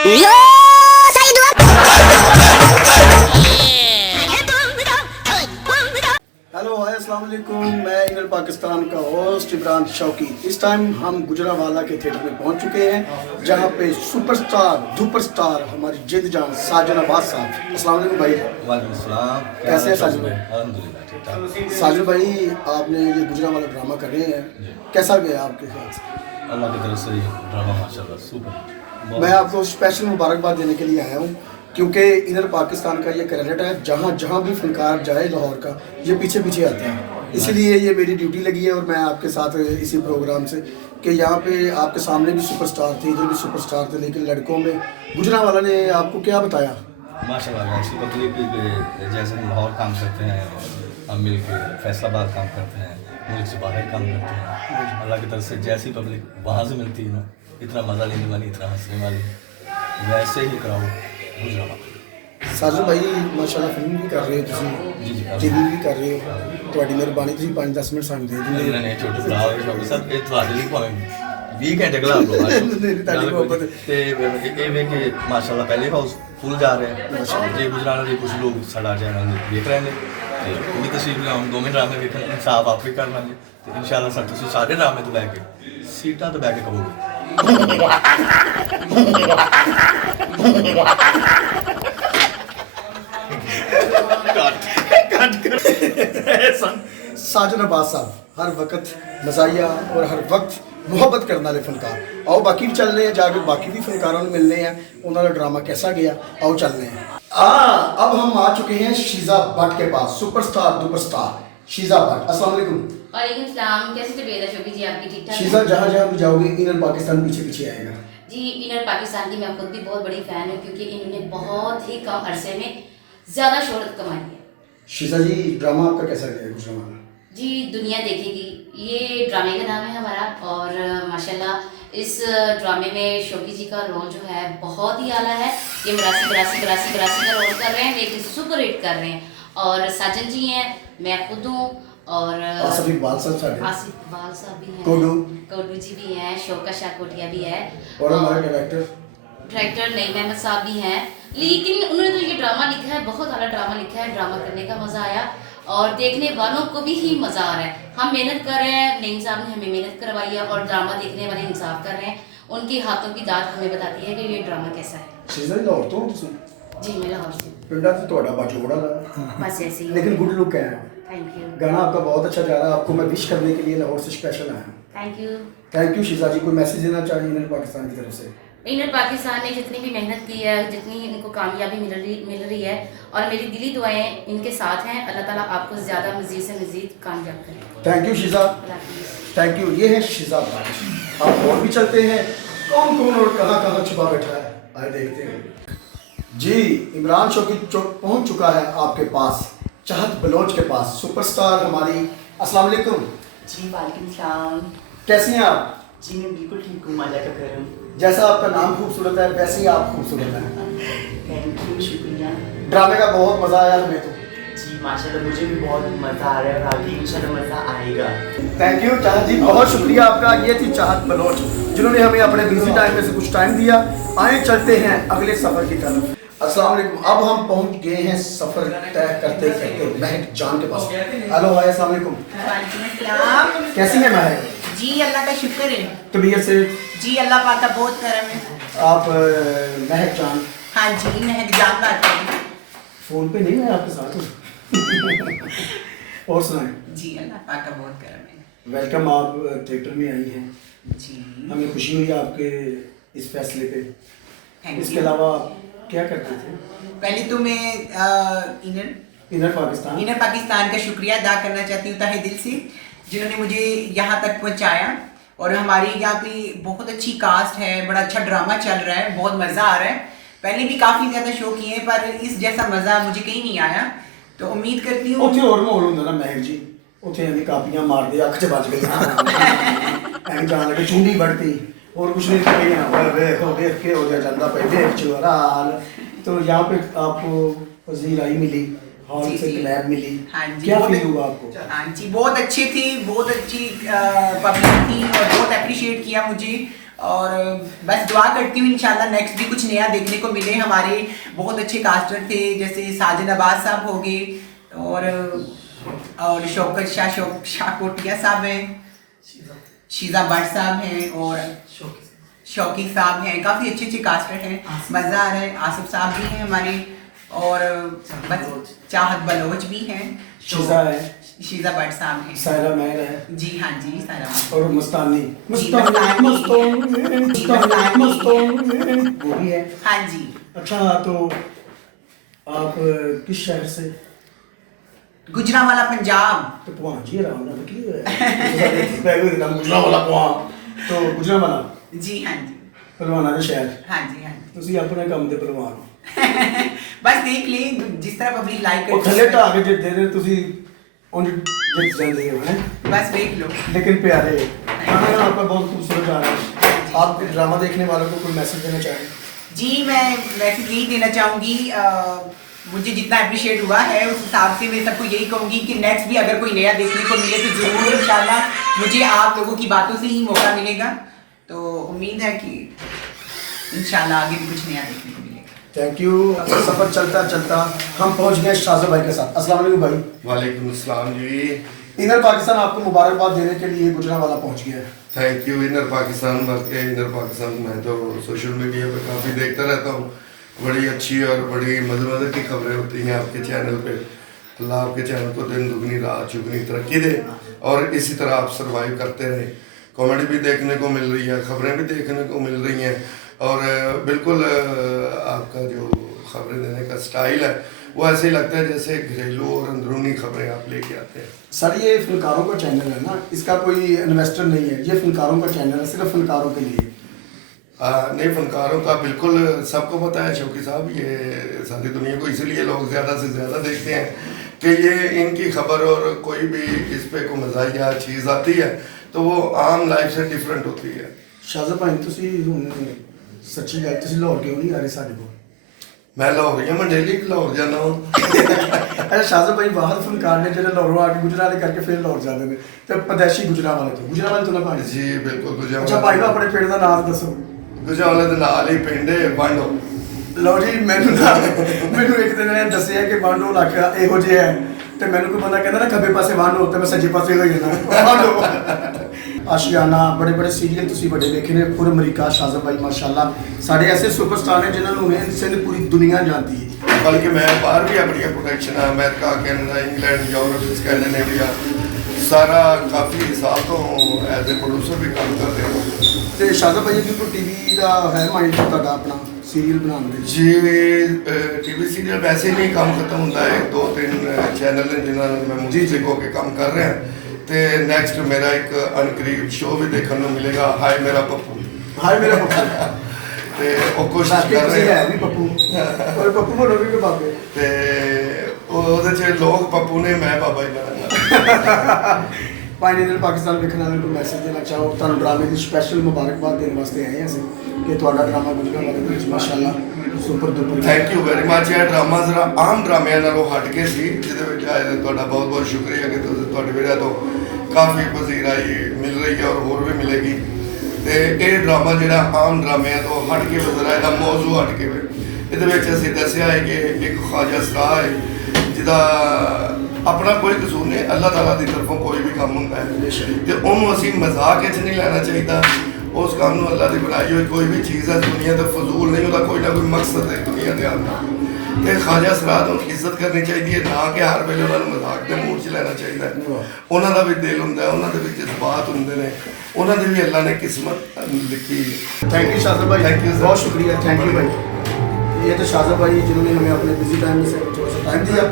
Hello hi अस्सलाम वालेकुम। मैं इनर पाकिस्तान का होस्ट इमरान शौकी। इस टाइम हम गुजरावाला के थिएटर में पहुंच चुके हैं, जहां पे सुपरस्टार सुपरस्टार हमारी जिद जान साजन अब्बास साहब। अस्सलाम वालेकुम भाई। वालेकुम सलाम। कैसे हैं साजिद भाई? अल्हम्दुलिल्लाह ठीक ठाक। साजिद भाई, आपने ये गुजरावाला ड्रामा कर रहे हैं, कैसा गया आपके ख्याल से? अल्लाह की तरफ से ये ड्रामा माशाल्लाह सुपर। मैं आपको स्पेशल मुबारकबाद देने के लिए आया हूँ, क्योंकि इधर पाकिस्तान का ये क्रेडिट है, जहाँ जहाँ भी फनकार जाए लाहौर का, ये पीछे पीछे आते हैं। इसीलिए ये मेरी ड्यूटी लगी है और मैं आपके साथ इसी प्रोग्राम से कि यहाँ पे आपके सामने भी सुपरस्टार थे, इधर भी सुपरस्टार थे, लेकिन लड़कों में गुजरावाला ने आपको क्या बताया? माशाल्लाह ऐसी पब्लिक जैसे हम लाहौर काम करते हैं, हम मिल के फैसलाबाद काम करते हैं, मुल्क से बाहर काम करते हैं, अल्लाह की तरफ से जैसी पब्लिक वहाँ से मिलती है ना, इतना मज़ा लेने वाली, इतना हंसने वाली, वैसे ही कराओ गुजरावाला। साजू भाई माशाल्लाह फिल्म भी कर रहे हो तुम, जी जी टीवी भी कर रहे हो, ਤੁਹਾਡੀ ਮਿਹਰਬਾਨੀ, ਤੁਸੀਂ 5-10 ਮਿੰਟ ਸਾਨੂੰ ਦੇ ਦਿੰਦੇ। नहीं नहीं छोटे भरा हो सब ये ਤੁਹਾਡੇ ਲਈ ਭਾਵੇਂ 20 ਘੰਟੇ ਖਲਾ ਲਓ ਤੁਹਾਡੀ ਮੁਹੱਬਤ ਤੇ ਇਹ ਵੇ ਕਿ ਮਾਸ਼ਾਅੱਲਾ ਪਹਿਲੇ ਹਾਊਸ ਫੁੱਲ ਜਾ ਰਿਹਾ ਹੈ। ਜੇ ਗੁਜਰਾਣਾ ਦੇ ਕੁਝ ਲੋਕ ਸਾਡਾ ਚੈਨਲ ਦੇਖ ਰਹੇ ਨੇ ਤੇ ਉਹ ਵੀ ਤਸਵੀਰ ਲਿਆਉਣ, ਦੋਵੇਂ ਡਰਾਮੇ ਵੇਖਣ, ਇਨਸਾਫ ਆਪ ਵੀ ਕਰ ਲਾਂਗੇ ਤੇ ਇਨਸ਼ਾਅੱਲਾ ਸਭ ਤੁਸੀਂ ਸਾਰੇ ਡਰਾਮੇ ਤੋਂ ਬਹਿ ਕੇ ਸੀਟਾਂ ਤੋਂ ਬਹਿ ਕੇ कहोगे। साजन अब्बास साहब हर वक्त मज़ाहिया और हर वक्त मुहब्बत करने वाले फनकार। आओ बाकी भी चल रहे हैं, जाके बाकी भी फनकारों में मिलने हैं, उन्होंने ड्रामा कैसा गया, आओ चल रहे हैं। अब हम आ चुके हैं शीजा भट्ट के पास, सुपरस्टार सुपरस्टार शीजा भट्ट। अस्सलाम वालेकुम। वालेकुम सलाम। कैसी तबीयत है शोकी जी आपकी? ठीक ठाक? शीजा, जहाँ जहाँ भी जाओगे इनर पाकिस्तान पीछे पीछे आएगा। जी, इनर पाकिस्तान की मैं खुद भी बहुत बड़ी फ़ैन हूँ, क्योंकि इन्होंने बहुत ही कम अरसे में ज़्यादा शोहरत कमाई है। शीजा जी, ड्रामा आपका कैसा गया गुजरावाला? जी, दुनिया देखेगी, ये ड्रामे का नाम है हमारा, और माशाल्लाह इस ड्रामे में शोकी जी का रोल जो है बहुत ही आला है। ये बरासी का रोल कर रहे हैं, लेकिन सुपर हिट कर रहे हैं। और साजन जी हैं, मैं खुद हूँ, और आसिफ इकबाल साहब भी हैं, कोडू जी भी हैं, शोका शाह कोटिया भी है, और हमारे डायरेक्टर नईम अहमद साहब भी हैं। लेकिन उन्होंने तो ये ड्रामा लिखा है, बहुत आला ड्रामा लिखा है, ड्रामा करने का मज़ा आया और देखने वालों को भी ही मज़ा आ रहा है। हम मेहनत कर रहे हैं, नईम साहब ने हमें मेहनत करवाई है, और ड्रामा देखने वाले इंसाफ कर रहे हैं। उनके हाथों की दाद हमें बताती है कि ये ड्रामा कैसा है। शीजा लाहौर तो हो तुम? जी, मैं लाहौर से। पिंडा तो थोड़ा बटलोड़ा था, बस ऐसे ही। लेकिन गुड लुक है। Thank you. गाना आपका बहुत अच्छा जा रहा है, आपको मैं विश करने के लिए लाहौर से स्पेशल आया हूँ। थैंक यू शीजा जी। कोई मैसेज देना चाहिए इनर पाकिस्तान की तरफ से? इनर पाकिस्तान ने जितनी भी मेहनत की है, जितनी इनको कामयाबी मिल रही है, और मेरी दिली दुआएं इनके साथ हैं। अल्लाह ताला आपको ज़्यादा मज़ीद से मज़ीद कामयाब करे। Thank you Sheeza, thank you. ये है शीजा भट्ट। आप और भी चलते हैं, कौन कौन और कहाँ कहाँ छुपा बैठा है, आए देखते हैं। जी, इमरान शौकी पहुँच चुका है आपके पास, चाहत बलोच के पास, सुपरस्टार हमारी। अस्सलाम वालेकुम। जी वालेकुम सलाम। कैसी हैं आप? जी मैं बिल्कुल ठीक हूँ, मज़ा का करम। जैसा आपका नाम खूबसूरत है, वैसे ही आप खूबसूरत हैं। थैंक यू, शुक्रिया। ड्रामे का बहुत मज़ा आया हमें तो। जी माशाल्लाह, मुझे भी बहुत मज़ा आ रहा है और आगे इंशाल्लाह मज़ा आएगा। थैंक यू चाहत जी, बहुत शुक्रिया आपका। ये थी चाहत बलोच, जिन्होंने हमें अपने बिजी टाइम में से कुछ टाइम दिया। आए चलते हैं अगले सफ़र की तरफ। अस्सलाम वालेकुम। अब हम पहुंच गए हैं सफ़र तय करते करते महक जान के पास। हेलो भाई, अस्सलाम वालेकुम। वालेकुम अस्सलाम। कैसी हैं महक? जी अल्लाह का शुक्र है। तबीयत से? जी अल्लाह पाक का बहुत करम है। आप महक जान? हाँ जी, महक जान बात कर रही हूँ। फ़ोन पे नहीं है आपके साथ? और सुनाएं। जी अल्लाह पाक का बहुत करम है। वेलकम, आप थिएटर में आई हैं, जी हमें खुशी हुई आपके इस फैसले पे। थैंक इसके यू। अलावा क्या करते थे? पहले तो मैं इनर पाकिस्तान का शुक्रिया अदा करना चाहती हूँ तहे दिल से, जिन्होंने मुझे यहाँ तक पहुँचाया। और हमारी यहाँ पे बहुत अच्छी कास्ट है, बड़ा अच्छा ड्रामा चल रहा है, बहुत मज़ा आ रहा है। पहले भी काफ़ी ज़्यादा शो किए हैं, पर इस जैसा मज़ा मुझे कहीं नहीं आया। तो उम्मीद करती हूँ ਉੱਥੇ ਹੋਰ ਮਾਹੌਲ ਹੁੰਦਾ ਨਾ ਮਹਿਕ ਜੀ, ਉੱਥੇ ਐਵੇਂ ਕਾਪੀਆਂ ਮਾਰਦੇ, ਅੱਖ 'ਚ ਵੱਜ ਗਈਆਂ, ਐਵੇਂ ਜਾਣ ਲੱਗੇ, ਚੁੰਡੀ ਵੜਤੀ, और कुछ नहीं करिए, देख के हो जाए चंदा पे देख चुरा। तो यहाँ पे आपको वज़ीर आई मिली, हॉल जी, से जी। क्लैब मिली, हाँ जी, क्या बहुत फील हुआ आपको? हाँ जी, बहुत अच्छी थी, बहुत अच्छी पब्लिक थी और बहुत अप्रिशिएट किया मुझे। और बस दुआ करती हूँ इंशाल्लाह नेक्स्ट भी कुछ नया देखने को मिले। हमारे बहुत अच्छे कास्टर थे, जैसे साजिद अब्बास साहब हो गए और शौकत शाह कोटिया साहब हैं, शीजा भट्ट साहब हैं और शौकी साहब हैं। काफ़ी अच्छे अच्छे कास्टर हैं, मज़ा आ रहा है। आसिफ साहब भी हैं हमारे, और बस चाहत बलोच भी हैं, शीजा भट्ट साहब हैं, सायरा महर है जी हाँ जी, सारा और मस्तानी वो भी है। हाँ जी। अच्छा, तो आप किस शहर से? गुजरांवाला पंजाब। तो पहुंच जी आराम ਨਾਲ ਕੀ ਹੋਇਆ ਪਹਿਲੇ ਨਾਮ ਗੁਜਰਾਂਵਾਲਾ ਪਹੁੰਚ तो गुजरांवाला जी हाँ जी, ਪਹਿਲਵਾਨਾਂ ਦੇ ਸ਼ਹਿਰ। हाँ जी हाँ जी। ਤੁਸੀਂ ਆਪਣੇ ਕੰਮ ਦੇ ਪਹਿਲਵਾਨ ਹੋ। बस देख ली जिस तरह पब्लिक लाइक ਉਹ ਥੱਲੇ ਢਾ ਕੇ ਜਿੱਦੇ ਦੇ ਤੁਸੀਂ ਉਂਝ ਜਿੱਤ ਜਾਂਦੇ ਹੋ हैं। बस देख लो। लेकिन प्यारे गाना आपका बहुत खूबसूरत आ रहा है। आप ड्रामा देखने वालों को कोई मैसेज देना चाहें? जी मैं मैसेज यही देना चाहूँगी, मुझे जितना अप्रिशिएट हुआ है उस हिसाब से मैं सबको यही कहूँगी कि नेक्स्ट भी अगर कोई नया देखने को मिले तो ज़रूर इंशाल्लाह मुझे आप लोगों की बातों से ही मौका मिलेगा। तो उम्मीद है कि इंशाल्लाह आगे भी कुछ नया देखने को मिलेगा। Thank you. सफ़र चलता चलता हम पहुंच गए शाहज़ाद भाई के साथ। अस्सलाम वालेकुम भाई। वालेकुम अस्सलाम जी। इनर पाकिस्तान आपको मुबारकबाद देने के लिए गुजरांवाला पहुंच गया है। Thank you. इनर पाकिस्तान, बल्कि इनर पाकिस्तान मैं तो सोशल मीडिया पे काफ़ी देखता रहता हूँ। बड़ी अच्छी और बड़ी मज़े की खबरें होती हैं आपके चैनल पे। अल्लाह आपके चैनल को दिन दुगनी रात चुगनी तरक्की दे और इसी तरह आप सर्वाइव करते रहें। कॉमेडी भी देखने को मिल रही है, खबरें भी देखने को मिल रही हैं और बिल्कुल आपका जो खबरें देने का स्टाइल है वो ऐसे ही लगता है जैसे घरेलू और अंदरूनी खबरें आप लेके आते हैं। सर ये फनकारों का चैनल है ना, इसका कोई इन्वेस्टर नहीं है, ये फनकारों का चैनल है, सिर्फ फनकारों के लिए। नहीं, फनकारों का बिल्कुल सबको पता है शौकी साहब, ये सारी दुनिया को इसलिए लोग ज़्यादा से ज़्यादा देखते हैं कि ये इनकी खबर और कोई भी इस पे कोई मज़ाहिया चीज़ आती है तो वो आम लाइफ से डिफरेंट होती है। शाहज़ाद भाई ਤੁਸੀਂ ਹੁਣ ਸੱਚੀ ਗੱਲ ਤੁਸੀਂ ਲਾਹੌਰ ਕਿਉਂ ਨਹੀਂ ਆ ਰਹੇ ਸਾਡੇ ਕੋਲ? मैं लाहौर या मैं डेली लाहौर जाना हूँ। अच्छा, शाहज़ाद भाई बाहर फनकार ने ਜਿਹੜੇ ਲਾਹੌਰੋਂ ਆ ਕੇ ਗੁਜਰਾਂਵਾਲੇ ਕਰਕੇ ਫਿਰ ਲਾਹੌਰ ਜਾਂਦੇ ਨੇ ਤੇ ਪਰਦੇਸ਼ੀ ਗੁਜਰਾਂਵਾਲੇ ਤੋਂ ਨਾ ਭਾਈ जी बिल्कुल। गुजरात ਅੱਛਾ ਭਾਈ ਨੂੰ ਆਪਣੇ ਪਿੰਡ ਦਾ ਨਾਮ ਦੱਸੋ। ਗੁਜਰਾਂਵਾਲੇ ਦੇ ਨਾਲ ਹੀ ਪਿੰਡ ਹੈ ਵਾਂਡੋ। ਲਓ ਜੀ, ਮੈਨੂੰ ਇੱਕ ਦਿਨ ਨੇ ਦੱਸਿਆ ਕਿ ਵਾਂਡੋ ਇਲਾਕਾ ਇਹੋ ਜਿਹਾ ਹੈ ਤੇ ਮੈਨੂੰ ਕੋਈ ਬੰਦਾ ਕਹਿੰਦਾ ਨਾ ਖੱਬੇ ਪਾਸੇ ਵਾਂਡੋ ਤੇ ਮੈਂ ਸੱਜੇ ਪਾਸੇ ਹੋ ਜਾਣਾ ਵਾਂਡੋ। ਆਸ਼ਿਆਨਾ ਬੜੇ ਬੜੇ ਸੀਰੀਅਲ ਤੁਸੀਂ ਵੱਡੇ ਵੇਖੇ ਨੇ, ਪੂਰੇ ਅਮਰੀਕਾ। शाहज़ाद भाई माशाल्लाह साढ़े ऐसे सुपरस्टार हैं जिन्होंने उन्हें सिंध पूरी दुनिया जानती है। बल्कि मैं बाहर भी अपनी production America, Canada, England, Europe, Scandinavia सारा काफ़ी साल तो एज ए प्रोड्यूसर भी काम कर रहे हैं। ਤੇ शाहज़ाद भाई जी को टीवी ਦਾ ਹੈ ਮਾਈਂਡ ਤੁਹਾਡਾ ਆਪਣਾ ਸੀਰੀਅਲ ਬਣਾਉਣ ਦੇ? जी टीवी सीरियल वैसे ही नहीं काम खत्म होता है। 2-3 चैनल हैं जिन्होंने मैं म्यूजिक होके काम कर रहे हैं तो नेक्स्ट मेरा एक अनकरीब शो भी देखने को मिलेगा, हाय मेरा पप्पू। ਹਾਏ ਮੇਰਾ ਪੱਪੂ। ਤੇ ਉਹ ਕੋਸ਼ਿਸ਼ ਕਰ ਰਹੇ ਹੈ ਵੀ ਪੱਪੂ ਔਰ ਪੱਪੂ ਬਣੋਗੇ ਕਿ ਬਾਬੇ? ਤੇ ਉਹਦੇ ਚ ਲੋਕ ਪੱਪੂ ਨੇ, ਮੈਂ ਬਾਬਾ ਹੀ ਬਣਾਂਗਾ। ਪਾਣੀ ਦੇ ਪਾਕਿਸਤਾਨ ਵੇਖਣ ਵਾਲਿਆਂ ਨੂੰ ਮੈਸੇਜ ਦੇਣਾ ਚਾਹੋ, ਤੁਹਾਨੂੰ ਡਰਾਮੇ ਦੀ ਸਪੈਸ਼ਲ ਮੁਬਾਰਕਬਾਦ ਦੇਣ ਵਾਸਤੇ ਆਏ ਹਾਂ ਅਸੀਂ ਕਿ ਤੁਹਾਡਾ ਡਰਾਮਾ ਗੁਜਰਾਂਵਾਲੇ ਦੇ ਵਿੱਚ ਮਾਸ਼ਾਅੱਲਾ super duper. Thank you very much. ਇਹ ਡਰਾਮਾ ਜ਼ਰਾ ਆਮ ਡਰਾਮਿਆਂ ਨਾਲੋਂ ਹਟ ਕੇ ਸੀ, ਜਿਹਦੇ ਵਿੱਚ ਆਏ ਤੁਹਾਡਾ ਬਹੁਤ ਬਹੁਤ ਸ਼ੁਕਰੀਆ ਕਿ ਤੁਸੀਂ ਤੁਹਾਡੇ ਵੀਰਾਂ ਤੋਂ ਕਾਫੀ ਪਜ਼ੀਰਾਈ ਮਿਲ ਰਹੀ ਹੈ ਔਰ ਹੋਰ ਵੀ ਮਿਲੇਗੀ। ਤੇ ਇਹ ਡਰਾਮਾ ਜਿਹੜਾ ਆਮ ਡਰਾਮਿਆਂ ਤੋਂ ਹਟ ਕੇ ਜ਼ਰਾ ਇਹਦਾ ਮੌਜੂ ਹਟ ਕੇ ਇਹਦੇ ਵਿੱਚ ਅਸੀਂ ਦੱਸਿਆ ਹੈ ਕਿ ਇੱਕ ख्वाजा ਸਰਾਹ ਹੈ ਜਿਹਦਾ ਆਪਣਾ ਕੋਈ ਕਸੂਰ ਨਹੀਂ, ਅੱਲਾਹ ਤਾਲਾ ਦੀ ਤਰਫੋਂ ਕੋਈ ਵੀ ਕੰਮ ਹੁੰਦਾ ਹੈ ਤੇ ਉਹਨੂੰ ਅਸੀਂ ਮਜ਼ਾਕ ਵਿੱਚ ਨਹੀਂ ਲੈਣਾ ਚਾਹੀਦਾ। ਉਸ ਕੰਮ ਨੂੰ ਅੱਲਾਹ ਦੀ ਬਣਾਈ ਹੋਈ ਕੋਈ ਵੀ ਚੀਜ਼ ਹੈ ਦੁਨੀਆ ਤੇ ਫਜ਼ੂਲ ਨਹੀਂ, ਉਹਦਾ ਕੋਈ ਨਾ ਕੋਈ ਮਕਸਦ ਹੈ ਦੁਨੀਆ ਦੇ ਅੰਦਰ। ਤੇ ख्वाजा ਸਰਾਹ ਨੂੰ ਇੱਜ਼ਤ ਕਰਨੀ ਚਾਹੀਦੀ ਹੈ, ਨਾ ਕਿ ਹਰ ਵੇਲੇ ਉਹਨਾਂ ਨੂੰ ਮਜ਼ਾਕ ਦੇ ਮੂਡ 'ਚ ਲੈਣਾ ਚਾਹੀਦਾ ਹੈ। ਉਹਨਾਂ ਦਾ ਵੀ ਦਿਲ ਹੁੰਦਾ ਹੈ, ਉਹਨਾਂ ਦੇ ਵੀ ਜਜ਼ਬਾਤ ਹੁੰਦੇ ਨੇ, ਉਹਨਾਂ ਦੀ ਵੀ अल्लाह ने किस्मत लिखी है। थैंक यू शाहज़ाद भाई, थैंक यू सर। बहुत शुक्रिया, थैंक यू भाई। ये तो शाहज़ाद भाई जिन्होंने हमें अपने बिजी टाइम में से थोड़ा सा टाइम दिया।